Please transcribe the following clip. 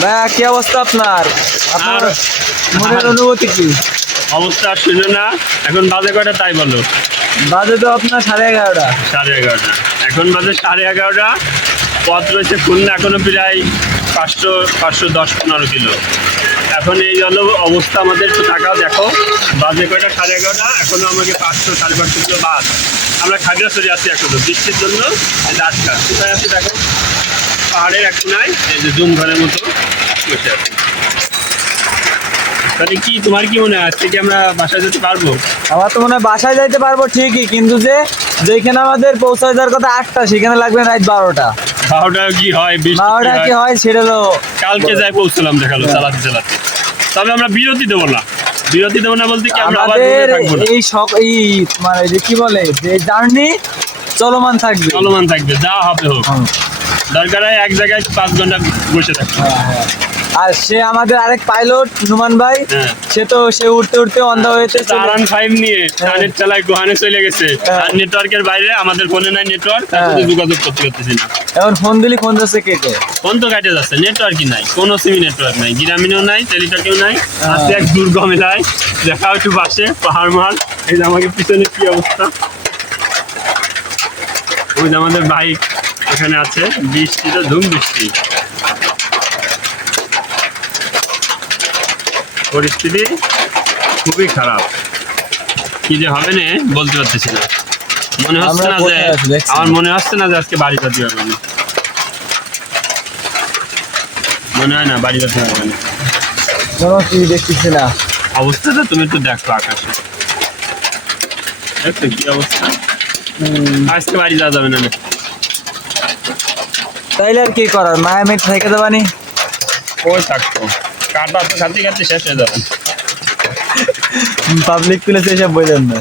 ভাইয়া কি অবস্থা আপনার? আপনার মনের অনুভূতি কি? অবস্থা শুনো না এখন বাজে কয়টা তাই বলো। বাজে তো আপনার সাড়ে এগারোটা। সাড়ে এগারোটা। এখন বাজে সাড়ে এগারোটা পথ রয়েছে খুলনা এখনও প্রায় পাঁচশো পাঁচশো দশ পনেরো কিলো। এখন এই হলো অবস্থা আমাদের একটু টাকা দেখো বাজে কয়টা সাড়ে এগারোটা এখনও আমাকে পাঁচশো সাড়ে পাঁচশো কিলো বাদ। আমরা খাগড়াছড়ি আছি এখনও বৃষ্টির জন্য রাস্তা। কোথায় আছে দেখো? পাহাড়ের এক কোনায় এই যে জুম ঘরের মতো বসে আছে। তাহলে কি তোমার কি মনে হয় আজকে কি আমরা বাসায় যেতে পারব? আমার তো মনে হয় বাসায় যাইতে পারব ঠিকই কিন্তু যে যেখানে আমাদের পৌঁছায় যাওয়ার কথা আটটা সেখানে লাগবে রাত বারোটা। বারোটা কি হয় বারোটা কি হয় সেটা কালকে যাই পৌঁছলাম দেখাল চালাতে চালাতে তবে আমরা বিরতি দেবো না। বিরতি দেবো না বলতে কি আমরা আমাদের এই এই মানে যে কি বলে যে জার্নি চলমান থাকবে। চলমান থাকবে যা হবে হোক। দরকার হয় এক জায়গায় পাঁচ ঘণ্টা বসে থাকবে হ্যাঁ, হ্যাঁ। আর সে আমাদের আরেক পাইলট নুমান ভাই হ্যাঁ সে তো সে উঠতে উঠতে অন্ধ হয়েছে আরান ফাইভ নিয়ে কানের চালায় গোহানে চলে গেছে। আর নেটওয়ার্কের বাইরে আমাদের ফোনে নাই নেটওয়ার্ক তার। যোগাযোগ করতে পারতেছি না এখন ফোন দিলি ফোন যাচ্ছে কেটে ফোন তো কাটে যাচ্ছে নেটওয়ার্কই নাই কোনো সিমি নেটওয়ার্ক নাই গ্রামীণও নাই টেলিটকেও নাই। আছে এক দুর্গম এলাকায় দেখা একটু পাশে পাহাড় মাহাড় এই যে আমাকে পিছনে কি অবস্থা ওই আমাদের বাইক এখানে আছে। বৃষ্টি তো ধুম বৃষ্টি। পরিস্থিতি খুবই খারাপ। কি যে হবে না বলতে পারতেছি না। মনে হচ্ছে না যে। আমার মনে হচ্ছে না যে আজকে বাড়ি যেতে পারব না। মনে হয় না বাড়ি যেতে পারব না। কি দেখতেছি না? অবস্থাটা তুমি একটু দেখো আকাশে। দেখছ কি অবস্থা। আজকে বাড়ি যাওয়া যাবে না। তাইলে আর কি করার? মায়া মেট থেকে দেবানি। ওই থাকতো কাটা তো খাতে খাতে শেষ হয়ে যাবে। পাবলিক প্লেসে এসব বললেন না।